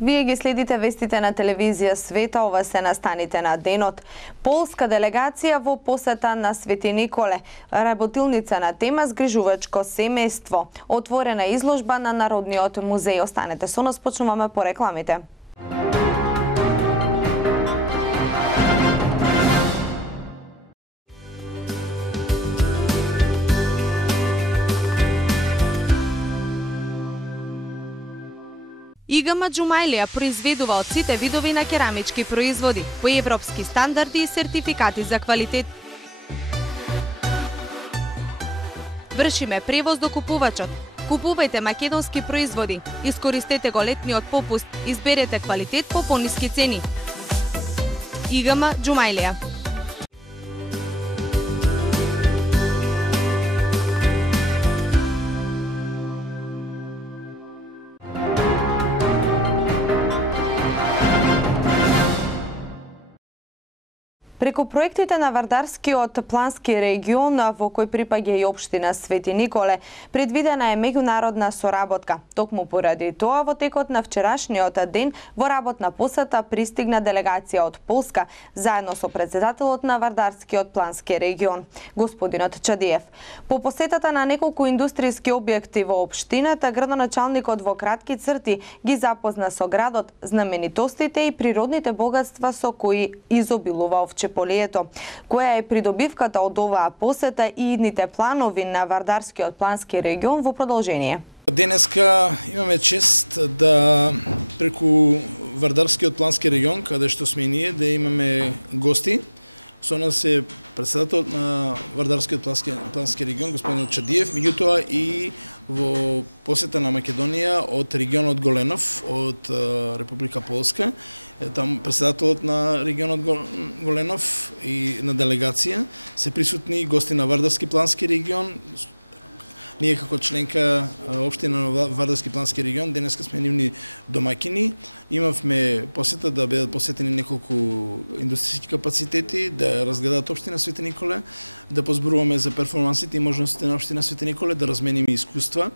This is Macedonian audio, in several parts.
Вие ги следите вестите на телевизија Света, ова се настаните на денот. Полска делегација во посета на Свети Николе, работилница на тема згрижувачко семејство. Отворена изложба на Народниот музеј. Останете со нас, почнуваме по рекламите. Игама Джумајлија произведува од сите видови на керамички производи по европски стандарди и сертификати за квалитет. Вршиме превоз до купувачот. Купувајте македонски производи, искористете го летниот попуст, изберете квалитет по пониски цени. Игама Джумајлија. Преку проектите на Вардарскиот плански регион, во кој припаѓа и општина Свети Николе, предвидена е меѓународна соработка. Токму поради тоа, во текот на вчерашниот ден во работна посета пристигна делегација од Полска, заедно со претседателот на Вардарскиот плански регион, господинот Чадиев. По посетата на неколку индустријски објекти во општината, градоначалникот во кратки црти ги запозна со градот, знаменитостите и природните богатства со кои изобилува полието. Која е придобивката од оваа посета и идните планови на Вардарскиот плански регион во продолжение? Денеска имаме чест да преку Вардарскиот плански регион, каде што сме ние, да имаме гости. Со нас е претседателот на Вардарскиот плански регион, господин Чадиев, меѓутоа и во посета на Македонија од регионот Голенов, од Република Полска. Там претседателот на регионот Голенов и на делегација се присутни гости на Вардарски плански регион. Ние како членка општина на Вардарски плански регион денеска сме нивни домаќини. Имавме посета да бидат посетени неколку индустријски капацитети, да разгледаат општина Свети Николе, да позборуваме за перформансите и можностите на општина Свети Николе, да размениме искуства,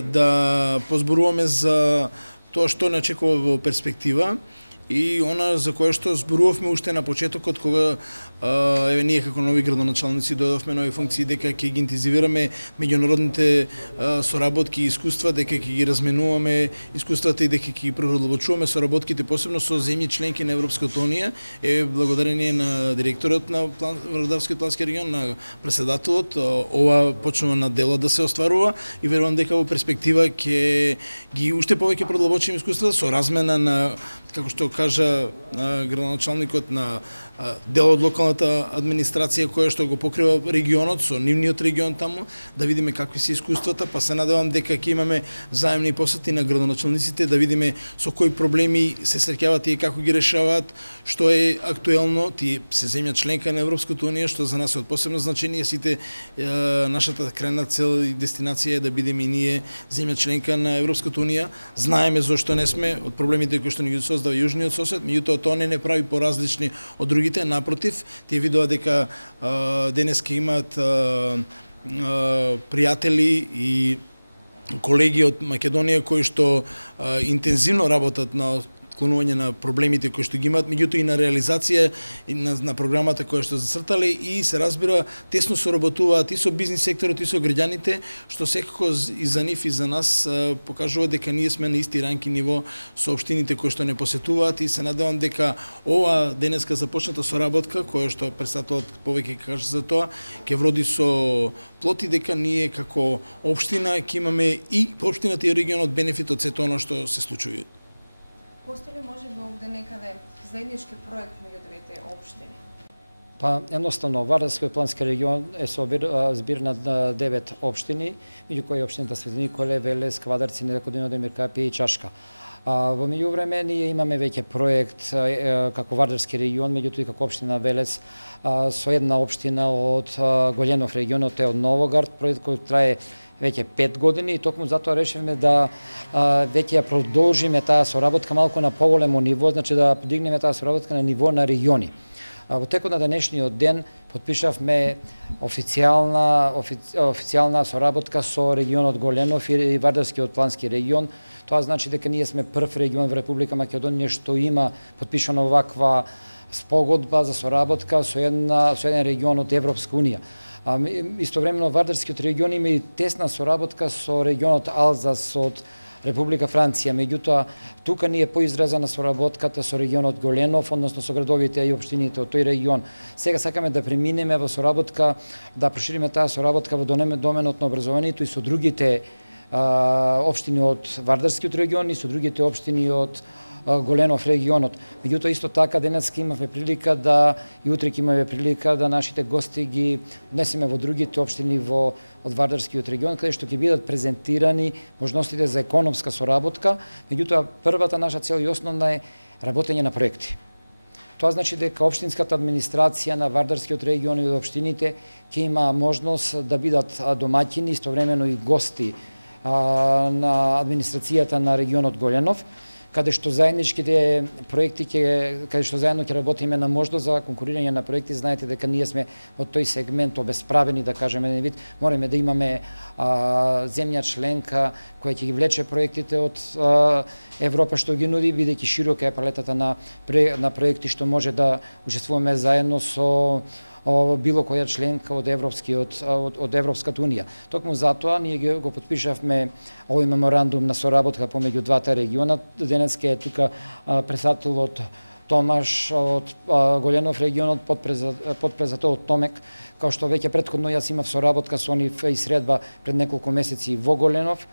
да позборуваме за тоа што не очекува во перспектива и она за кое што зборувавме уште на почетокот, кога ние како нови градоначалници додавме нови функции, дека ќе ги интензивираме меѓународните соработки и искуства, дека ќе ги разменуваме искуствата и дека ќе ги продолбочуваме соработките, посебно со земји членки на Европската унија. Благодарение на директорот на Вардарскиот плански регион, на претседателот, ова почнува на дело да се остварува и верувам дека во перспектива ќе ги уште повеќе продолбочиме искуства со размена на, како што кажа градоначалникот, на дел од локалната администрација која што го покрива регионот, со нивниот регион таму, да видиме какви се искуствата, па се надевам дека ќе имаме заемни посети на градоначалниците, да видиме со кои проблеми се среќаваат и како ги решаваат, што е актуелно. Тие се земја членка на Европската унија, што за нас е од посебно значение. Сите нашата крајна цел и дестинација е да бидеме и ние земја членка на Европската унија. Знаеме зошто не сме, од проблемите кои што ни ги создава јужниот сосед, меѓутоа тоа не прави поразлични од другите. Напротив, тие видува дека денеска имаат пријатели и колеги од Македонија кои што интензивно работат на отклонување на проблемите кои што ги имаат, меѓутоа и на реализација на програмата која што зацртале и се разбира тесно соработуваат и со бизнис секторот и со граѓаните, што секако и за нив и за нас покажува дека ние сме на исти ранг и ниво со општините кои што не посетуваат и се надевам дека ова денеска започната соработка, која што претседателот повеќе кажа за тоа, ќе вроди со плод и дека ние како општина ќе имаме и по општината и регионот бенефит од сето она што се случува. Постои ли може би овде некаде заеднички проект меѓу двете општини? Па, едноставно, Вардарскиот плански регион е збир на 9 општини, меѓу кои општината Свети Николе, Велес, Квадарци, Некодино, Демиркапи и Чашка. Во меѓувреме ние имаме веќе проект како Вардарски регион, меѓутоа и како општина Велес со една општина од Голенов регионот е од Новоград, проект кој трае веќе 5 години и токму затоа решивме да веќе ја продолжиме таа соработка малку на поголемо ниво, значи да подигнеме таа соработка на ниво на региони. Во текот на денешниот ден потпишавме официјална соработка со регионот Голенов и Вардарскиот плански регион. Тоа значи дека ние сме прв регион во Република Македонија што има потпишано ваква спогодба за соработка со еден регион од Европска унија. Истовремено Вардарскиот регион има и тесна соработка со регионот Алзас од Република Франција, меѓутоа тука ни е поизразена соработката со регионот Голенов, односно со градовите и општините од тој регион. Сега сакаме да преминеме во соработка, да прошириме таа соработка во доменот на образованието и со другите општини од Вардарскиот регион и со другите општини од Голенов регионот. Меѓутоа исто така денеска имавме прилика и утре ќе имаме прилика да нашите гости ги внесеме во другите општини од Вардарскиот регион, каде што ќе бидат презентирани можностите за економска соработка. Меѓутоа првата наша цел и основна е работење на проекти. Тоа значи дека општинската администрација на Вардарскиот регион и општините ќе има можност да бидат домаќини, истовремено и гости на администрацијата на регионот Голенов, каде што заедничките проекти каде што заедно ќе работиме на можност за конкурирање на проекти. Знаете дека ние сме од тој сегмент обесправени, да кажеме на вид, мораме да имаме земја членка која ќе ги влече проектите од Европа што ги нуди, бидејќи широка е палетата на проекти што може да учествуваме заедно со било која членка од Европската унија. Токму затоа ние го потпишавме овој меморандум на соработка помеѓу двата региона. Денеска е тука председателот Томаш од Голенов регионот, подпредседателот Томек, као што веќе претходно јас имав соработка со нив и средба пред неколку месеци во Голенов.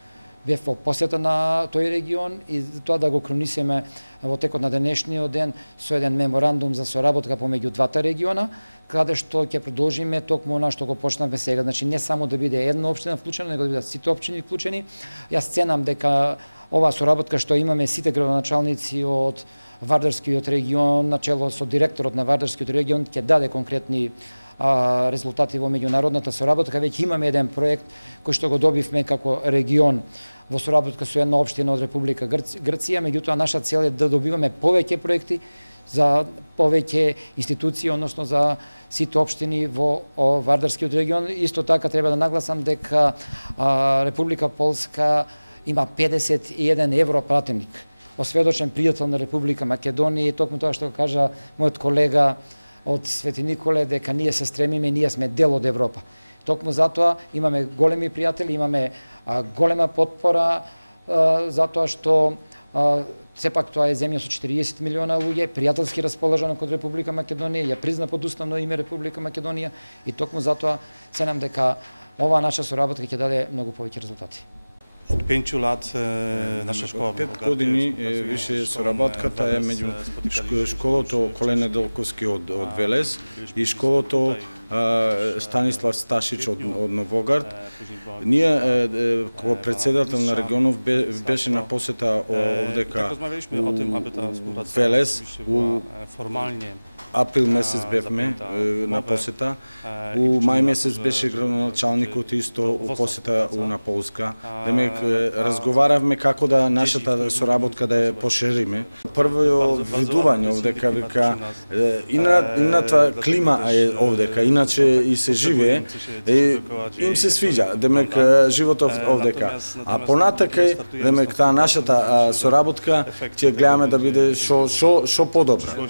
Бев во посета на тој регион и тоа да го кронисиме во текот на денешниот ден со еден меморандум за соработка помеѓу двата региона, каде што ќе продолжиме токму она што го почнавме сега. Значи не само да биде една општина вклучена, него да бидат сите општини вклучени. Јас ценам дека оваа соработка што имаме сите градоначалници од Вардарскиот регион, начело со директорот на Вардарскиот регион, ќе даде конкретни резултати во меѓународната соработка. Веќе имаме еден проект кој што го добивме како регион во соработка со една општина од Република Грција, меѓутоа наша цел е да добиваме повеќе проекти за повеќе институции, односно за сите општини во Вардарскиот регион. Исто така треба да нагласам дека Република Полска има 51 европратеник, осведочен пријател на Република Македонија, и токму тоа што кажа мојот колега од Свети Николе, дека ние се стремиме, ние сме дел од Европа. Токму затоа имаме големи пријатели, имаме голема потпора, затоа што сепак тоа е земја со 40 милиона луѓе, пријателски расположена кон Република Македонија, ја призна под уставно име Република Македонија, и токму затоа ценам дека оваа наша соработка ќе даде многу повеќе резултати. Od 5 lat nasza szkoła. 5 години више соработката е меѓу школото Коле Неделковски од Велес и школото Станислав Сташич од Новоград. Ние како председател на регионов беше на посета овдека у Велес, у април месец бевме на посета, у мај месец беше градоначалникот исто у посета на Полска. Демек разговаравме како да нашата соработка да ја пошириме. Прво видување овдека вика ината клима е овдека, иначе и се живее, им се свиѓа, демек животот овдека. А понатака демек таа нашата соработка ќе гледаме да биде шо подобра.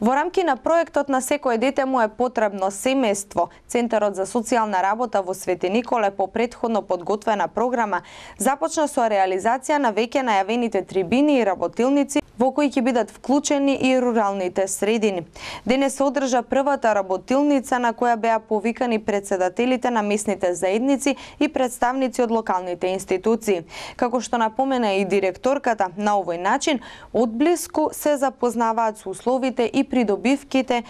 Во рамки на проектот На секое дете му е потребно семејство, Центарот за социјална работа во Свети Николе по претходно подготвена програма започна со реализација на веќе најавените трибини и работилници во кои ќе бидат вклучени и руралните средини. Денес се одржа првата работилница на која беа повикани председателите на местните заедници и представници од локалните институции. Како што напомена и директорката, на овој начин одблиску се запознаваат со условите и придобивките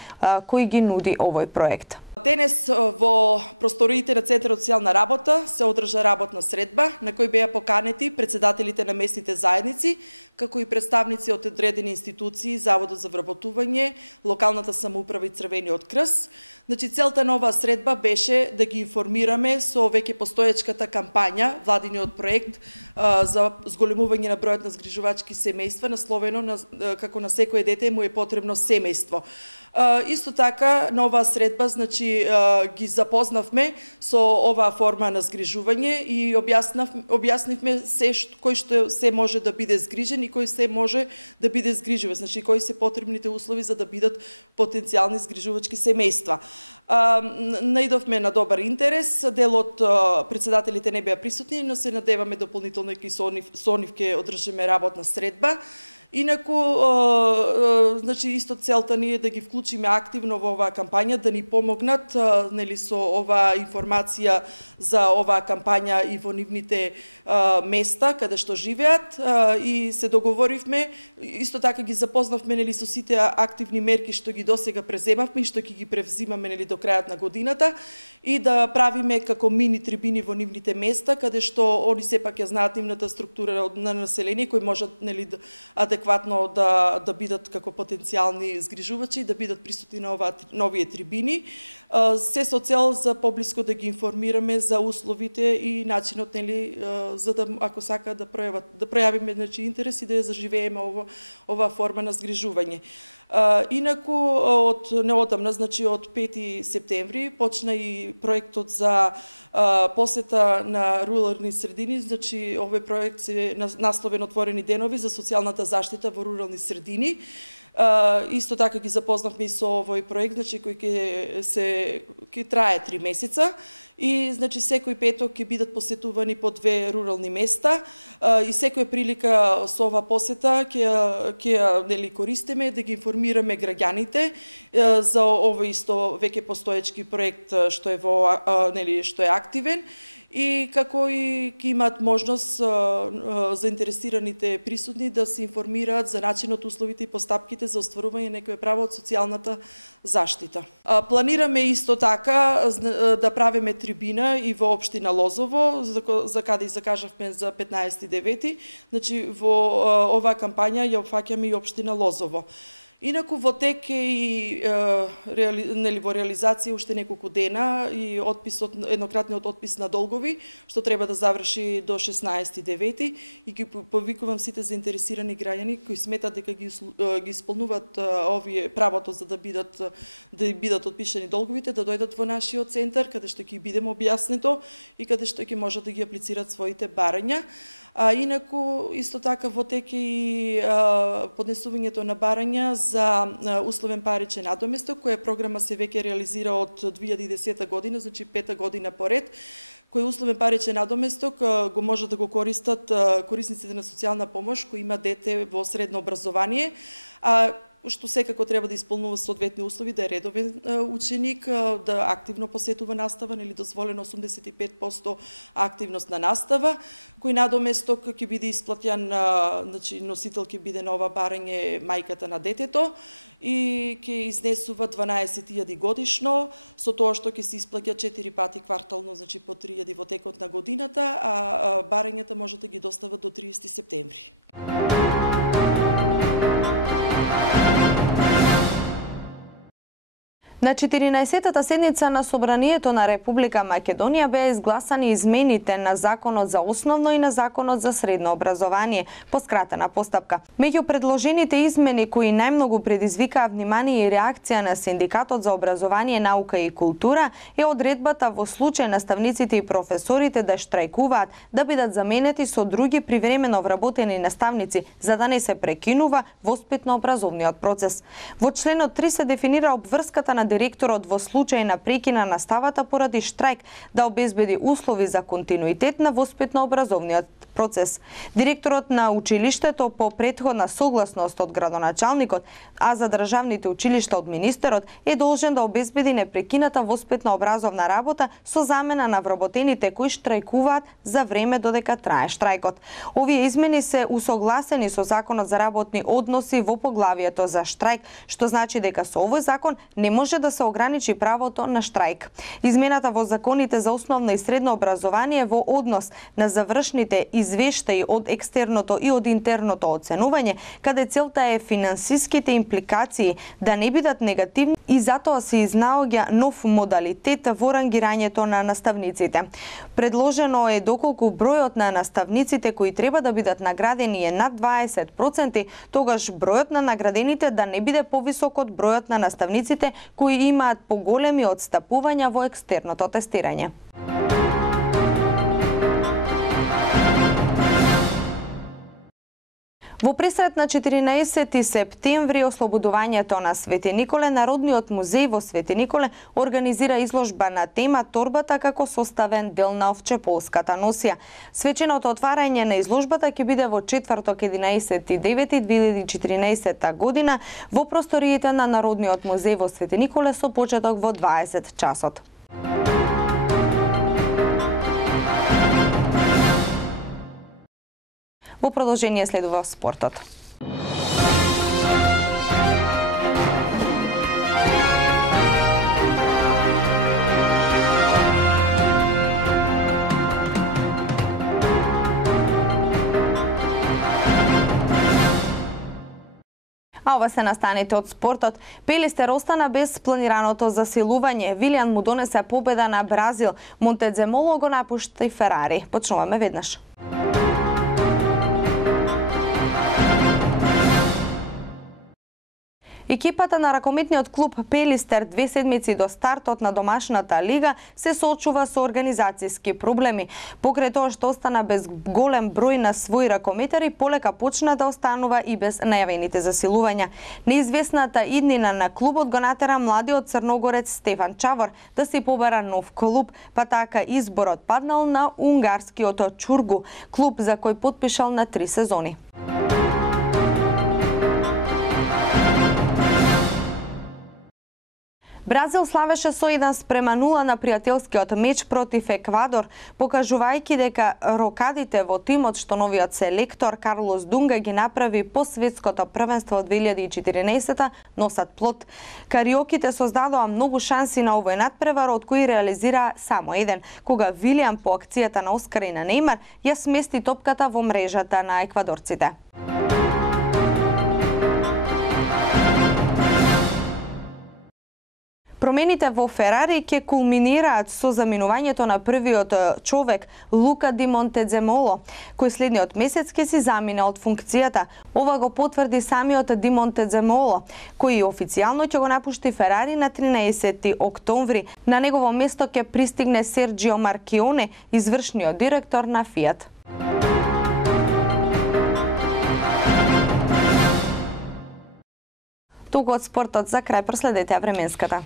кои ги нуди овој проект. Денес во просториите на Центарот за социјална работа се одржа работна средба на кој беа поканети председателите на местните заедници, како и представници од одредени институции, Заводот за вработување, локалната самоуправа и Црвениот крст. Значи, целта на оваа средба беше да ги информираме со веќе постоечката кампања, владиниот проект за зголемување на бројот на згрижувачки семејства, насловено како на секое дете му е потребно семејство. Исто така, на оваа средба, значи, ги запознавме со оваа форма на згрижување и објаснивме кој што се може да биде згрижен и кој се може да биде згрижуван, значи кои се потребните услови за да бидат потенцијални згрижувачки семејства. Наидовме на добар интерес, дел од председателите не беа присутни, но се надеваме дополнително и со нив ќе одржиме работна средба. Инаку, значи, исто целта ни е да ги вклучиме активно во оваа кампања, да ни помогнат нели, со оваа информација за оваа кампања и во нивните места каде што живеат, и се договоривме, исто така ги запознавме нели, со сите активни мерки што ги досега преземавме и што ќе ги превзимаме нели, до крајот на годината, и да правиме како мини трибини во нивните места, каде што они сепак ја знаат нивната структура на население, кои можат нели, адекватно да бидат како потенцијални згрижувачи, да бидат присутни на овие трибини, се со цел за поблиско да ги информираме за условите и начинот, нели, за да, ако сакаат да пројавиме значи, интерес и да ја заживееме ова форма на згрижување. Инаку, од неодамна, значи од 5 септември, почна и проектот за посета на рурални средини, значи овој проект се насловен Отворени денови за социјалната заштита во рурални средини. Исто така ги запознавме и со овој проект, значи кој ќе трае 3 месеца и значи секој петок ќе бидат посетувани по 2 рурални места и секоја прилика со оваа посета ќе нели користиме да ги информираме граѓаните за овој исто веќе постоечки проект што е нели што е активен. И како и ќе имаат можност заинтересираните присутни да се информираат за начинот, условите и постапките за остварување некое право од социјалната заштита. Планираме исто така да правиме трибина и во општина Лозово, за каде и закажавме за 15.9. Значи во оваа кампања ја опфаќаме и општина Лозово. Инаку во тек и нели во реализација уште неколку дена и еднократниот отпис на долгови, што треба да заврши до 16.9. и ги повикувам сите заинтересирани граѓани кои сметат дека ги исполнуваат овие правото за да бидат отпишани долговите, да дојдат во нашиот центар каде што ќе бидеме објаснето и каде што ќе можат да ги аплицираат своите барања. Инаку, исто така, во тек и поднесувањето на барања за условен паричен надоместок, која програма се веќе реализира од 2010 година, значи 5-та година поред, кој условен паричен надоместок го може да го користат корисниците на социјална помош кои има дете во средно образование, што секако треба да исполнува соодветни услови, да е редовен ученик, да активно посетува настава, или дозволено 85% активност на настава, кој надоместок ќе биде исплатен, значи носител ќе биде на ова барање мајката на детето и ќе изнесува 12.000 годишно, со тоа што ќе се исплаќа 4 пати квартално, значи по 3.000 во текот на годината, а барањата може да ги достават до 30 септември. На 14-тата седница на Собранието на Република Македонија беа изгласани измените на Законот за основно и на Законот за средно образование по скратена постапка. Меѓу предложените измени кои најмногу предизвикаа внимание и реакција на Синдикатот за образование, наука и култура е одредбата во случај наставниците и професорите да штрајкуваат да бидат заменети со други привремено вработени наставници за да не се прекинува воспитно-образовниот процес. Во членот 3 се дефинира обврската на директорот во случај на прекина наставата поради штрајк да обезбеди услови за континуитет на воспитно-образовниот процес. Директорот на училиштето по претходна согласност од градоначалникот, а за државните училишта од министерот, е должен да обезбеди непрекината воспитно образовна работа со замена на вработените кои штрајкуваат за време додека трае штрајкот. Овие измени се усогласени со Законот за работни односи во поглавието за штрајк, што значи дека со овој закон не може да се ограничи правото на штрајк. Измената во законите за основно и средно образование во однос на завршните извештаи од екстерното и од интерното оценување, каде целта е финансиските импликации да не бидат негативни и затоа се изнаоѓа нов модалитет во рангирањето на наставниците. Предложено е доколку бројот на наставниците кои треба да бидат наградени е над 20%, тогаш бројот на наградените да не биде повисок од бројот на наставниците кои имаат поголеми одстапувања во екстерното тестирање. Во пресрет на 14 септември, ослободувањето на Свети Николе, Народниот музеј во Свети Николе организира изложба на тема Торбата како составен дел на овчеполската носија. Свеченото отварање на изложбата ќе биде во четврток 11.9.2014 година во просториите на Народниот музеј во Свети Николе со почеток во 20 часот. Во продолжение следува спортот. А ова се настаните од спортот. Пелистер остана без планираното заселување. Вилијан му донесе победа на Бразил. Монтедземоло го напушти Ферари. Почнуваме веднаш. Екипата на ракометниот клуб Пелистер 2 седмици до стартот на домашната лига се соочува со организацијски проблеми. Покрај тоа што остана без голем број на своји ракометари, полека почна да останува и без најавените засилувања. Неизвестната иднина на клубот го натера младиот црногорец Стефан Чавор да си побара нов клуб, па така изборот паднал на унгарскиот Чургу, клуб за кој потпишал на 3 сезони. Бразил славеше со 1-0 на пријателскиот меч против Еквадор, покажувајќи дека рокадите во тимот што новиот селектор Карлос Дунга ги направи по светското првенство од 2014 носат плод. Кариоките создадоа многу шанси на овој надпревар, од кои реализира само еден, кога Вилијан по акцијата на Оскар и на Неймар ја смести топката во мрежата на еквадорците. Промените во Ферари ќе кулминираат со заминувањето на првиот човек Лука Ди Монтедземоло, кој следниот месец ќе си замине од функцијата. Ова го потврди самиот Ди Монтедземоло, кој официјално ќе го напушти Ферари на 13 октомври. На негово место ќе пристигне Серджио Маркионе, извршниот директор на Фиат. Туку од спортот за крај проследете временската.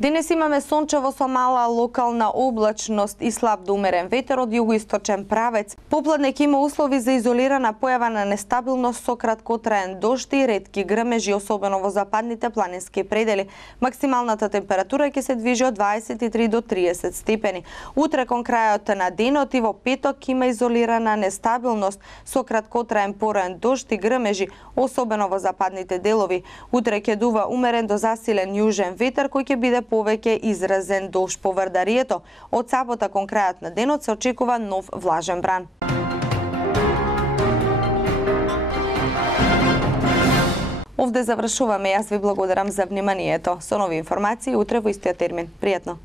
Денес имаме сончево со мала локална облачност и слаб до умерен ветер од југоисточен правец. Попладне ќе има услови за изолирана појава на нестабилност со краткотраен дожд и ретки грмежи, особено во западните планински предели. Максималната температура ќе се движи од 23 до 30 степени. Утре кон крајот на денот и во петок има изолирана нестабилност со краткотраен пороен дожд и грмежи, особено во западните делови. Утре ќе дува умерен до засилен јужен ветер кој ќе биде повеќе изразен долж по Вардарието. Од сабота кон крајот на денот се очекува нов влажен бран. Овде завршуваме. Јас ви благодарам за вниманието. Со нови информации утре во истиот термин. Пријатно!